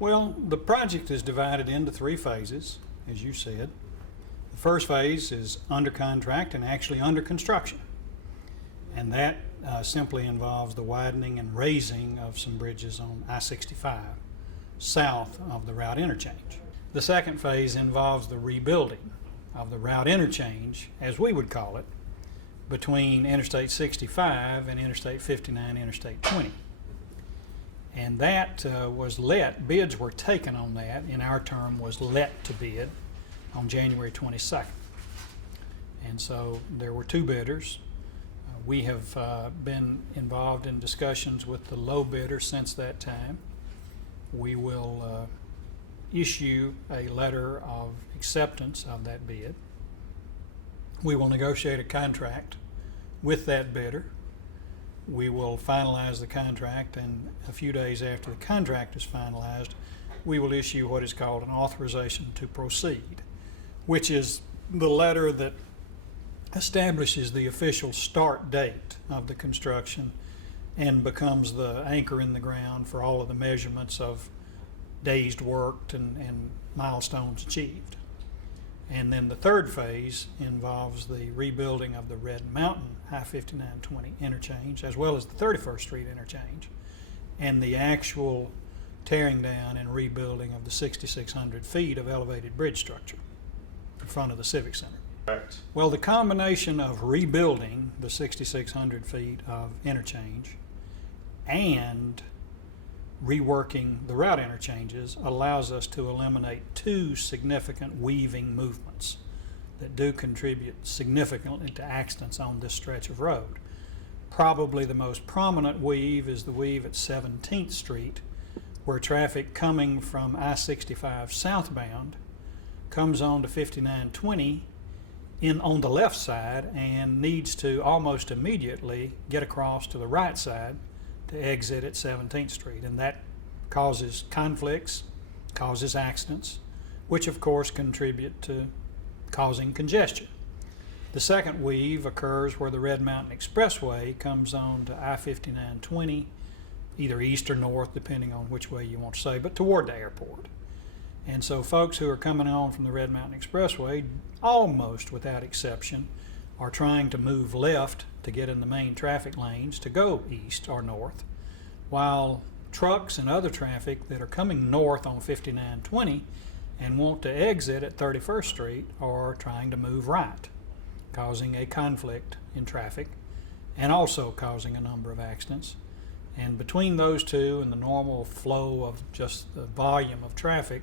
Well, the project is divided into 3 phases, as you said. The first phase is under contract and actually under construction. And that simply involves the widening and raising of some bridges on I-65 south of the route interchange. The second phase involves the rebuilding of the route interchange, as we would call it, between Interstate 65 and Interstate 59, Interstate 20. And that was bids were taken on that, in our term was let to bid on January 22nd. And so there were 2 bidders. We have been involved in discussions with the low bidder since that time. We will issue a letter of acceptance of that bid. We will negotiate a contract with that bidder. We will finalize the contract, and a few days after the contract is finalized, we will issue what is called an authorization to proceed, which is the letter that establishes the official start date of the construction and becomes the anchor in the ground for all of the measurements of days worked and milestones achieved. And then the third phase involves the rebuilding of the Red Mountain I-5920 interchange, as well as the 31st Street interchange, and the actual tearing down and rebuilding of the 6,600 feet of elevated bridge structure in front of the Civic Center. Correct. Well, the combination of rebuilding the 6,600 feet of interchange and reworking the route interchanges allows us to eliminate 2 significant weaving movements that do contribute significantly to accidents on this stretch of road. Probably the most prominent weave is the weave at 17th Street, where traffic coming from I-65 southbound comes on to 5920 on the left side and needs to almost immediately get across to the right side to exit at 17th Street. And that causes conflicts, causes accidents, which of course contribute to causing congestion. The second weave occurs where the Red Mountain Expressway comes on to I-5920, either east or north, depending on which way you want to say, but toward the airport. And so folks who are coming on from the Red Mountain Expressway, almost without exception, are trying to move left to get in the main traffic lanes to go east or north, while trucks and other traffic that are coming north on 5920 and want to exit at 31st Street are trying to move right, causing a conflict in traffic and also causing a number of accidents. And between those two and the normal flow of just the volume of traffic,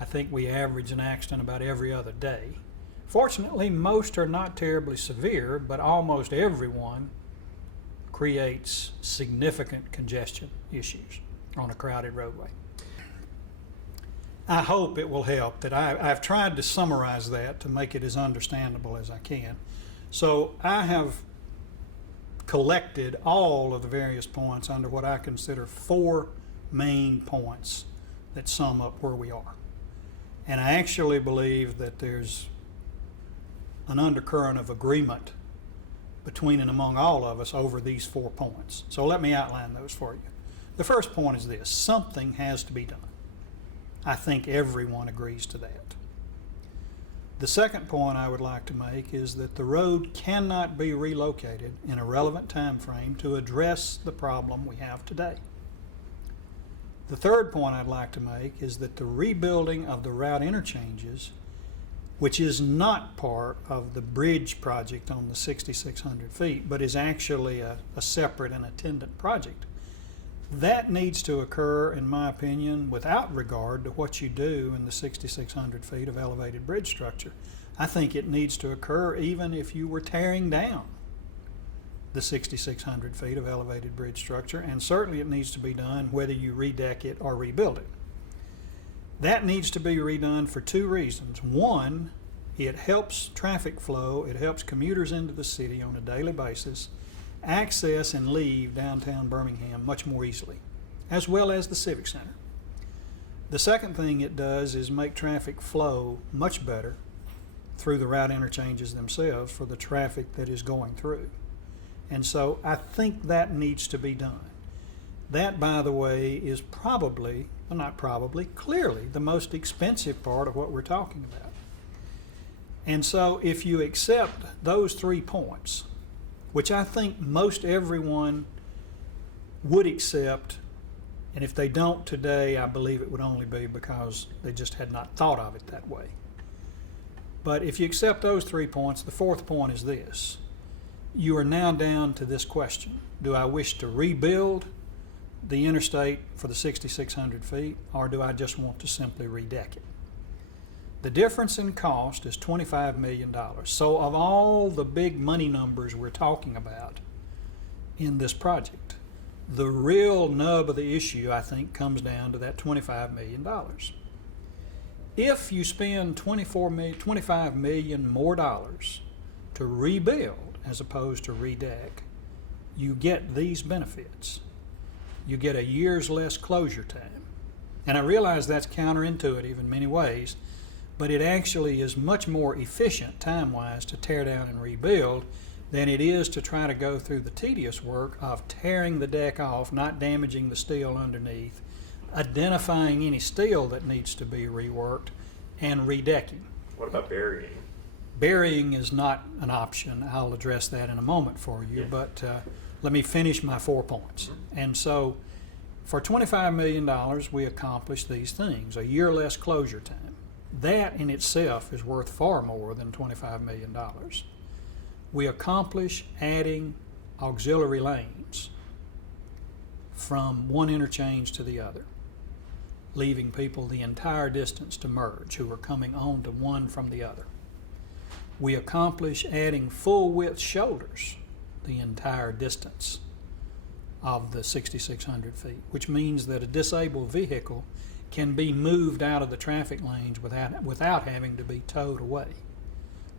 I think we average an accident about every other day. Fortunately, most are not terribly severe, but almost everyone creates significant congestion issues on a crowded roadway. I hope it will help that I've tried to summarize that to make it as understandable as I can. So I have collected all of the various points under what I consider 4 main points that sum up where we are. And I actually believe that there's an undercurrent of agreement between and among all of us over these 4 points. So let me outline those for you. The first point is this: something has to be done. I think everyone agrees to that. The second point I would like to make is that the road cannot be relocated in a relevant time frame to address the problem we have today. The third point I'd like to make is that the rebuilding of the route interchanges, which is not part of the bridge project on the 6,600 feet, but is actually a separate and attendant project, that needs to occur, in my opinion, without regard to what you do in the 6,600 feet of elevated bridge structure. I think it needs to occur even if you were tearing down the 6,600 feet of elevated bridge structure, and certainly it needs to be done whether you redeck it or rebuild it. That needs to be redone for 2 reasons. One, it helps traffic flow, it helps commuters into the city on a daily basis access and leave downtown Birmingham much more easily, as well as the Civic Center. The second thing it does is make traffic flow much better through the route interchanges themselves for the traffic that is going through. And so I think that needs to be done. That, by the way, is probably well, not probably, clearly the most expensive part of what we're talking about. And so if you accept those 3 points, which I think most everyone would accept, and if they don't today, I believe it would only be because they just had not thought of it that way. But if you accept those 3 points, the 4th point is this. You are now down to this question. Do I wish to rebuild the interstate for the 6,600 feet, or do I just want to simply redeck it? The difference in cost is $25 million. So of all the big money numbers we're talking about in this project, the real nub of the issue, I think, comes down to that $25 million. If you spend $25 million more dollars to rebuild as opposed to redeck, you get these benefits. You get a year's less closure time. And I realize that's counterintuitive in many ways, but it actually is much more efficient time-wise to tear down and rebuild than it is to try to go through the tedious work of tearing the deck off, not damaging the steel underneath, identifying any steel that needs to be reworked, and redecking. What about burying? Burying is not an option. I'll address that in a moment for you, but let me finish my 4 points. And so for $25 million, we accomplished these things, a year less closure time. That in itself is worth far more than $25 million. We accomplish adding auxiliary lanes from one interchange to the other, leaving people the entire distance to merge who are coming on to one from the other. We accomplish adding full width shoulders the entire distance of the 6,600 feet, which means that a disabled vehicle can be moved out of the traffic lanes without having to be towed away.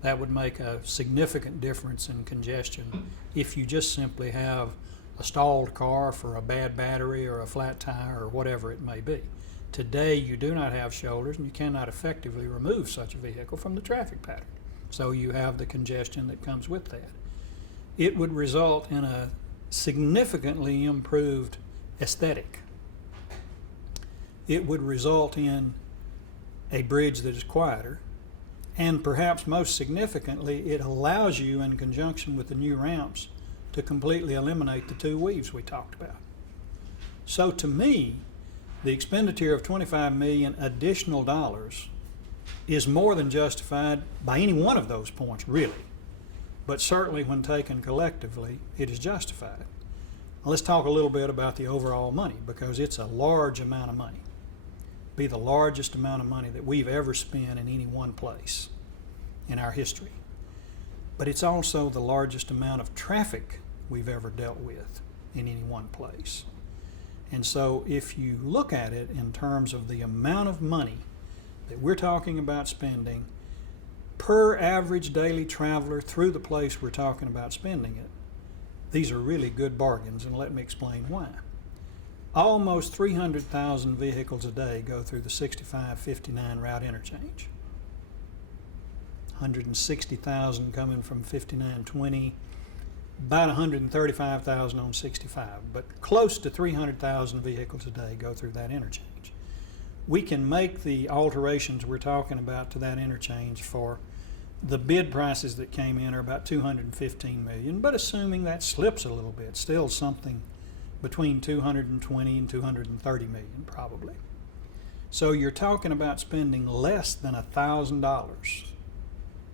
That would make a significant difference in congestion if you just simply have a stalled car for a bad battery or a flat tire or whatever it may be. Today you do not have shoulders and you cannot effectively remove such a vehicle from the traffic pattern. So you have the congestion that comes with that. It would result in a significantly improved aesthetic. It would result in a bridge that is quieter, and perhaps most significantly, it allows you, in conjunction with the new ramps, to completely eliminate the 2 weaves we talked about. So to me, the expenditure of $25 million additional dollars is more than justified by any one of those points, really. But certainly when taken collectively, it is justified. Now let's talk a little bit about the overall money, because it's a large amount of money. Be the largest amount of money that we've ever spent in any one place in our history. But it's also the largest amount of traffic we've ever dealt with in any one place. And so if you look at it in terms of the amount of money that we're talking about spending per average daily traveler through the place we're talking about spending it, these are really good bargains, and let me explain why. Almost 300,000 vehicles a day go through the 65-59 route interchange. 160,000 coming from 5920, about 135,000 on 65, but close to 300,000 vehicles a day go through that interchange. We can make the alterations we're talking about to that interchange for the bid prices that came in are about $215 million, but assuming that slips a little bit, still something between 220 and 230 million probably. So you're talking about spending less than $1,000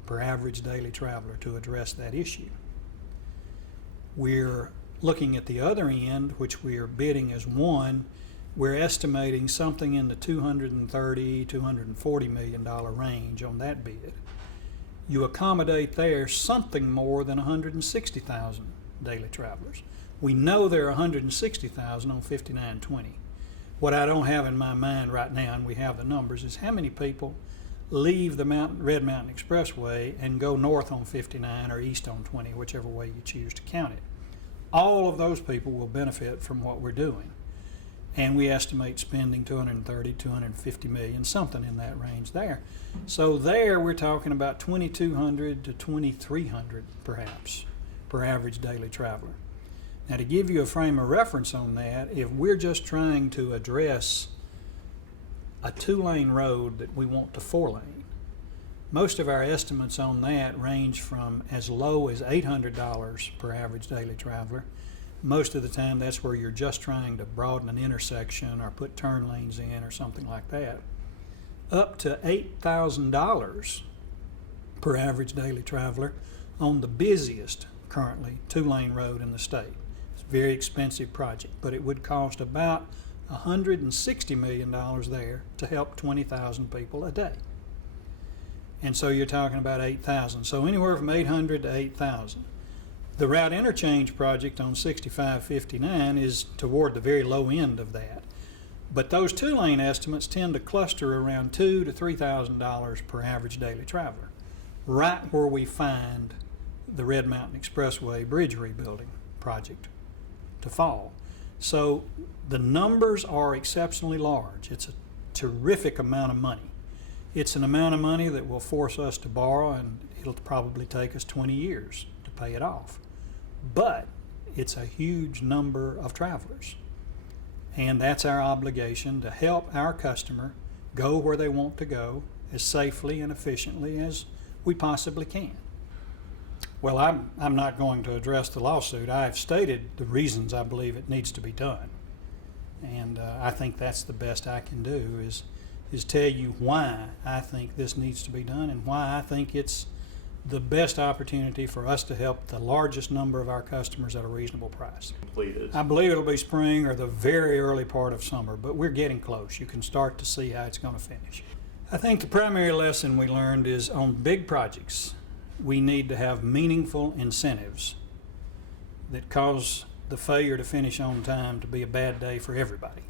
per average daily traveler to address that issue. We're looking at the other end, which we are bidding as one. We're estimating something in the $230, $240 million range on that bid. You accommodate there something more than 160,000 daily travelers. We know there are 160,000 on 5920. What I don't have in my mind right now, and we have the numbers, is how many people leave the Red Mountain Expressway and go north on 59 or east on 20, whichever way you choose to count it. All of those people will benefit from what we're doing. And we estimate spending 230, 250 million, something in that range there. So there we're talking about 2,200 to 2,300 perhaps per average daily traveler. Now to give you a frame of reference on that, if we're just trying to address a 2-lane road that we want to 4-lane. Most of our estimates on that range from as low as $800 per average daily traveler. Most of the time that's where you're just trying to broaden an intersection or put turn lanes in or something like that, up to $8,000 per average daily traveler on the busiest currently 2-lane road in the state. It's a very expensive project, but it would cost about $160 million there to help 20,000 people a day. And so you're talking about 8,000. So anywhere from 800 to 8,000. The route interchange project on 6559 is toward the very low end of that. But those 2-lane estimates tend to cluster around $2,000 to $3,000 per average daily traveler, right where we find the Red Mountain Expressway bridge rebuilding project to fall. So the numbers are exceptionally large. It's a terrific amount of money. It's an amount of money that will force us to borrow, and it'll probably take us 20 years to pay it off. But it's a huge number of travelers. And that's our obligation, to help our customer go where they want to go as safely and efficiently as we possibly can. Well, I'm not going to address the lawsuit. I've stated the reasons I believe it needs to be done. And I think that's the best I can do is tell you why I think this needs to be done and why I think it's the best opportunity for us to help the largest number of our customers at a reasonable price. Completed. I believe it'll be spring or the very early part of summer, but we're getting close. You can start to see how it's going to finish. I think the primary lesson we learned is on big projects, we need to have meaningful incentives that cause the failure to finish on time to be a bad day for everybody.